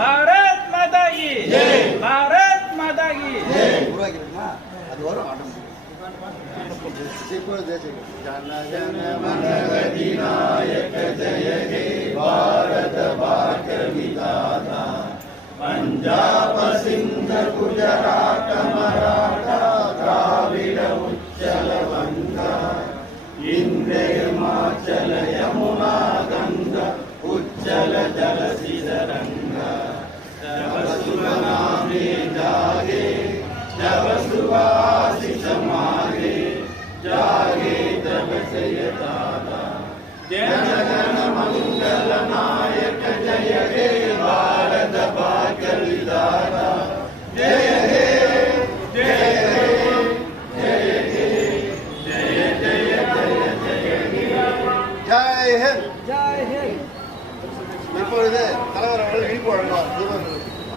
பாரத் மாதா கி பாரத் மாதா கி உருவாக்கிருக்குமா அது வரும் ஆட்டோமேட்டிக். ஜன ஜன மன அதிநாயக ஜய ஹே பாரத பாக்ய விதாதா பஞ்சாப சிந்த குஜராட்ட மராட்டா திராவிட உச்சல வங்கா இந்திர ஹிமாச்சல யமுனா கங்கா உச்சல ஜலசிதரங்கா ஜப சுப நாமே ஜாகே जब सुवासित मागे जागे तब जय दाता जन गण मंगल नायक जय हे भारत भाग्य विधाता जय हे जय हे जय हे जय जय जय जय जय हिंद. இப்பொழுது தலைவர் அவர்கள் இனிப்பு வழங்குவார்.